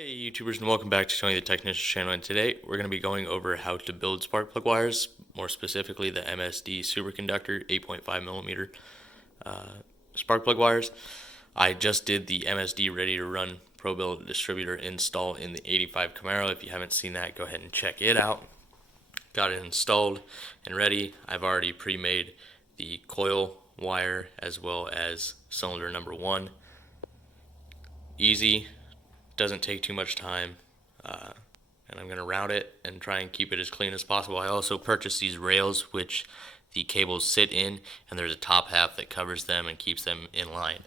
Hey YouTubers, and welcome back to Tony the Technician's channel, and today we're going to be going over how to build spark plug wires, more specifically the MSD superconductor 8.5mm spark plug wires. I just did the MSD ready to run Pro Build distributor install in the 85 Camaro. If you haven't seen that, go ahead and check it out. Got it installed and ready. I've already pre-made the coil wire as well as cylinder number 1. Easy. Doesn't take too much time, and I'm going to route it and try and keep it as clean as possible. I also purchased these rails which the cables sit in, and there's a top half that covers them and keeps them in line.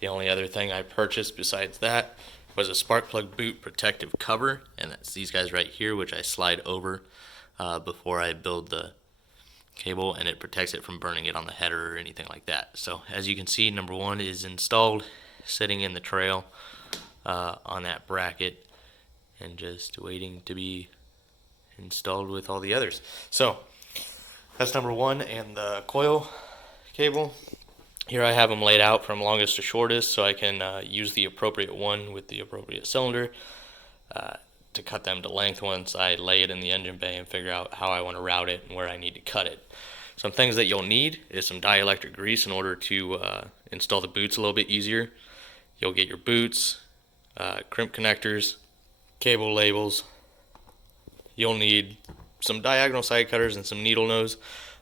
The only other thing I purchased besides that was a spark plug boot protective cover, and that's these guys right here, which I slide over before I build the cable, and it protects it from burning it on the header or anything like that. So as you can see, number 1 is installed, sitting in the trail on that bracket and just waiting to be installed with all the others. So that's number 1, and the coil cable. Here I have them laid out from longest to shortest, so I can use the appropriate one with the appropriate cylinder to cut them to length once I lay it in the engine bay and figure out how I want to route it and where I need to cut it. Some things that you'll need is some dielectric grease in order to install the boots a little bit easier. You'll get your boots, crimp connectors, cable labels. You'll need some diagonal side cutters and some needle nose.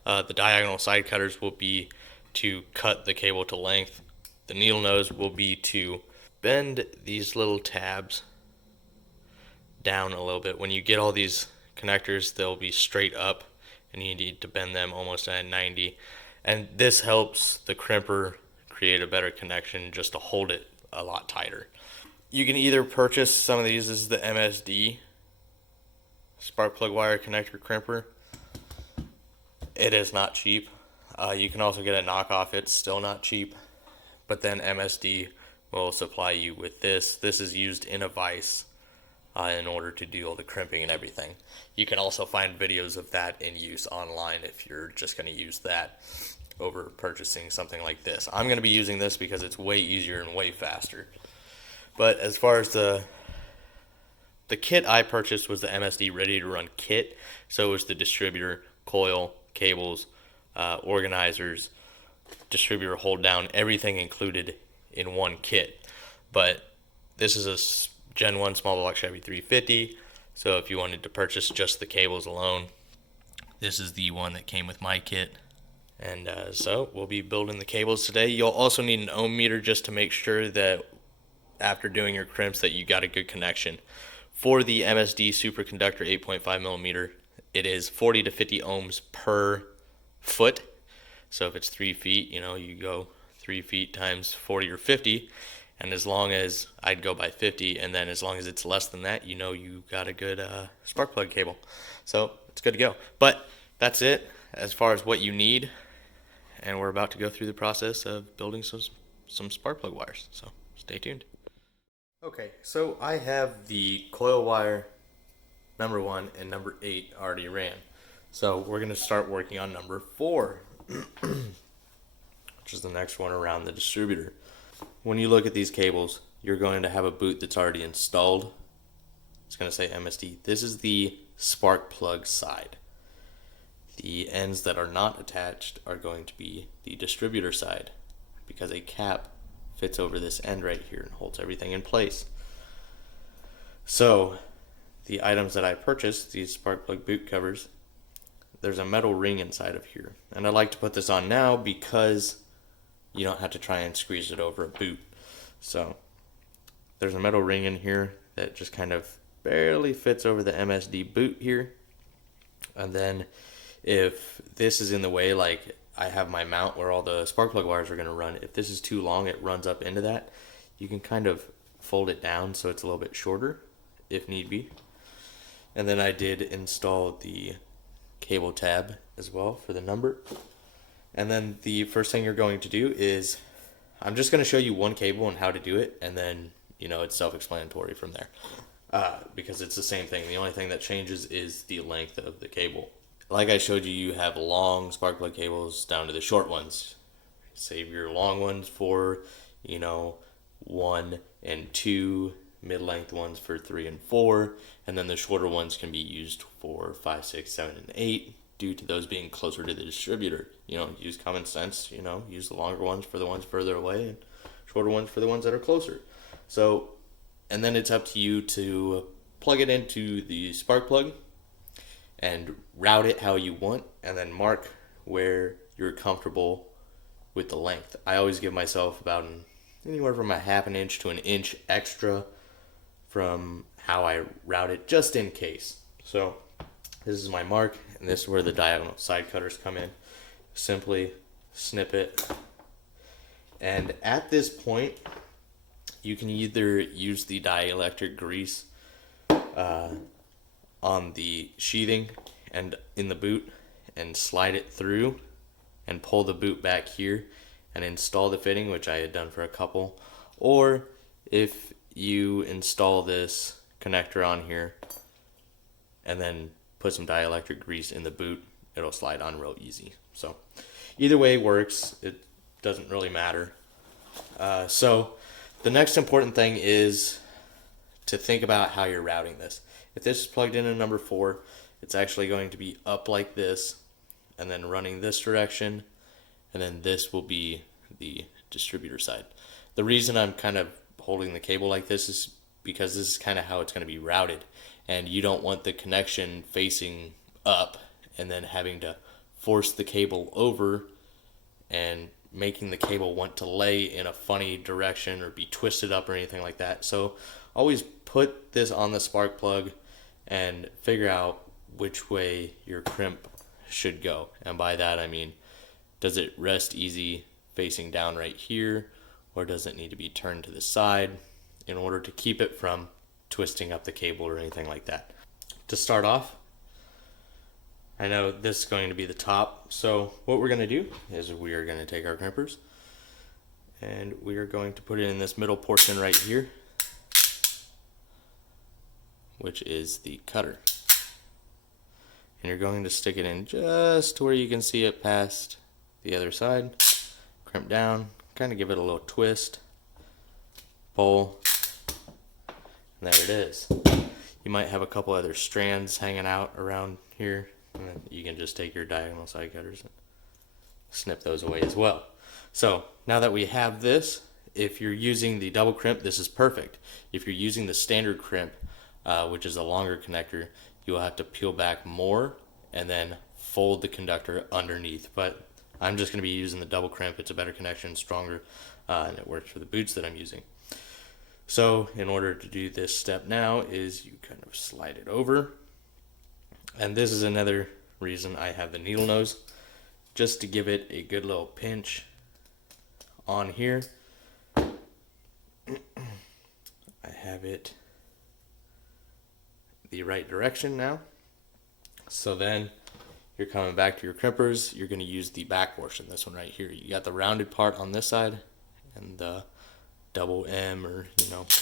The diagonal side cutters will be to cut the cable to length. The needle nose will be to bend these little tabs down a little bit. When you get all these connectors, they'll be straight up, and you need to bend them almost at 90. And this helps the crimper create a better connection just to hold it a lot tighter. You can either purchase some of these. This is the MSD Spark Plug Wire Connector Crimper. It is not cheap. You can also get a knockoff. It's still not cheap. But then MSD will supply you with this. This is used in a vise in order to do all the crimping and everything. You can also find videos of that in use online if you're just going to use that over purchasing something like this. I'm going to be using this because it's way easier and way faster. But as far as the kit I purchased was the MSD Ready to Run kit. So it was the distributor, coil, cables, organizers, distributor hold down, everything included in one kit. But this is a Gen 1 small block Chevy 350. So if you wanted to purchase just the cables alone, this is the one that came with my kit. And so we'll be building the cables today. You'll also need an ohm meter just to make sure that after doing your crimps that you got a good connection. For the MSD superconductor 8.5mm, it is 40 to 50 ohms per foot. So if it's 3 feet, you go 3 feet times 40 or 50. And as long as I'd go by 50, and then as long as it's less than that, you got a good spark plug cable. So it's good to go. But that's it as far as what you need. And we're about to go through the process of building some spark plug wires. So stay tuned. Okay, so I have the coil wire number 1 and number 8 already ran. So we're going to start working on number 4, which is the next one around the distributor. When you look at these cables, you're going to have a boot that's already installed. It's going to say MSD. This is the spark plug side. The ends that are not attached are going to be the distributor side, because a cap fits over this end right here and holds everything in place. So the items that I purchased, these spark plug boot covers, there's a metal ring inside of here, and I like to put this on now because you don't have to try and squeeze it over a boot. So there's a metal ring in here that just kind of barely fits over the MSD boot here. And then if this is in the way, like I have my mount where all the spark plug wires are going to run, if this is too long, it runs up into that. You can kind of fold it down so it's a little bit shorter if need be. And then I did install the cable tab as well for the number. And then the first thing you're going to do is, I'm just going to show you one cable and how to do it, and then it's self-explanatory from there, because it's the same thing. The only thing that changes is the length of the cable. Like I showed you, you have long spark plug cables down to the short ones. Save your long ones for 1 and 2 mid-length ones for 3 and 4, and then the shorter ones can be used for 5, 6, 7, and 8 due to those being closer to the distributor. Use common sense, use the longer ones for the ones further away and shorter ones for the ones that are closer. So, and then it's up to you to plug it into the spark plug and route it how you want, and then mark where you're comfortable with the length. I always give myself about anywhere from a half an inch to an inch extra from how I route it, just in case. So this is my mark, and this is where the diagonal side cutters come in. Simply snip it, and at this point you can either use the dielectric grease on the sheathing and in the boot and slide it through and pull the boot back here and install the fitting, which I had done for a couple. Or if you install this connector on here and then put some dielectric grease in the boot, it'll slide on real easy. So either way works, it doesn't really matter. So the next important thing is to think about how you're routing this. If this is plugged in number 4, it's actually going to be up like this and then running this direction, and then this will be the distributor side. The reason I'm kind of holding the cable like this is because this is kind of how it's going to be routed, and you don't want the connection facing up and then having to force the cable over and making the cable want to lay in a funny direction or be twisted up or anything like that. So always put this on the spark plug and figure out which way your crimp should go. And by that I mean, does it rest easy facing down right here, or does it need to be turned to the side in order to keep it from twisting up the cable or anything like that? To start off, I know this is going to be the top, so what we're going to do is we are going to take our crimpers and we are going to put it in this middle portion right here, which is the cutter. And you're going to stick it in just to where you can see it past the other side. Crimp down, kind of give it a little twist, pull, and there it is. You might have a couple other strands hanging out around here, and then you can just take your diagonal side cutters and snip those away as well. So now that we have this, if you're using the double crimp, this is perfect. If you're using the standard crimp, which is a longer connector, you'll have to peel back more and then fold the conductor underneath. But I'm just going to be using the double crimp. It's a better connection, stronger, and it works for the boots that I'm using. So in order to do this step now is you kind of slide it over. And this is another reason I have the needle nose, just to give it a good little pinch on here. I have it the right direction now. So then you're coming back to your crimpers, you're going to use the back portion, this one right here. You got the rounded part on this side and the double M, or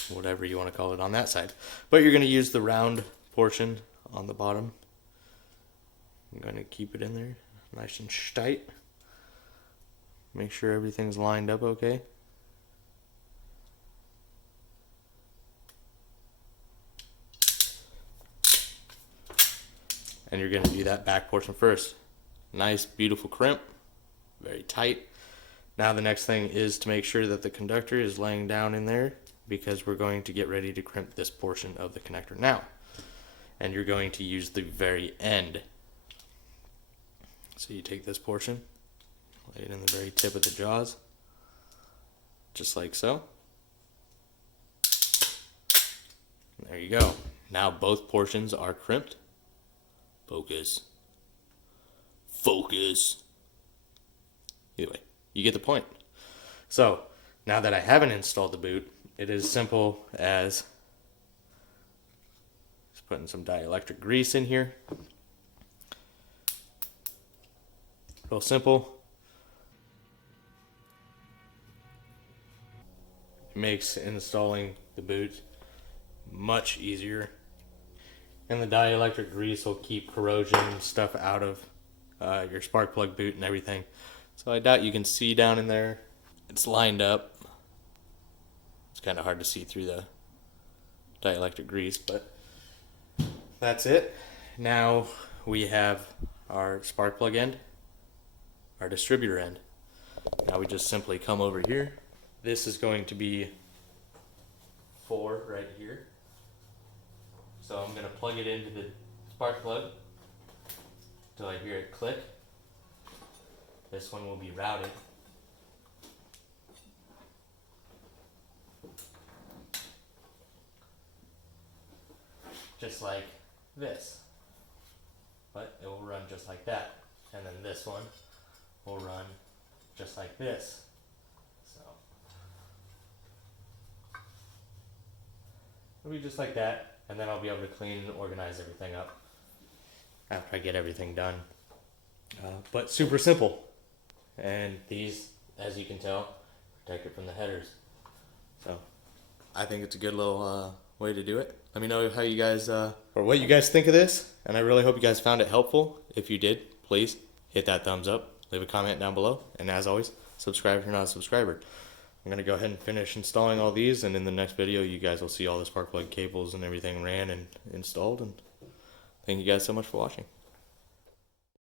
whatever you want to call it, on that side. But you're going to use the round portion on the bottom. I'm going to keep it in there nice and tight. Make sure everything's lined up okay. And you're going to do that back portion first. Nice, beautiful crimp, very tight. Now the next thing is to make sure that the conductor is laying down in there, because we're going to get ready to crimp this portion of the connector now. And you're going to use the very end. So you take this portion, lay it in the very tip of the jaws, just like so. There you go. Now both portions are crimped. Focus. Focus. Either way, you get the point. So now that I haven't installed the boot, it is simple as just putting some dielectric grease in here. Real simple. It makes installing the boot much easier. And the dielectric grease will keep corrosion and stuff out of your spark plug boot and everything. So I doubt you can see down in there. It's lined up. It's kind of hard to see through the dielectric grease, but that's it. Now we have our spark plug end, our distributor end. Now we just simply come over here. This is going to be 4 right here. So I'm going to plug it into the spark plug until I hear it click. This one will be routed. Just like this. But it will run just like that. And then this one will run just like this. So it'll be just like that, and then I'll be able to clean and organize everything up after I get everything done. But super simple. And these, as you can tell, protect it from the headers. So I think it's a good little way to do it. Let me know how you guys, or what you guys think of this, and I really hope you guys found it helpful. If you did, please hit that thumbs up, leave a comment down below, and as always, subscribe if you're not a subscriber. I'm going to go ahead and finish installing all these, and in the next video you guys will see all the spark plug cables and everything ran and installed. And thank you guys so much for watching.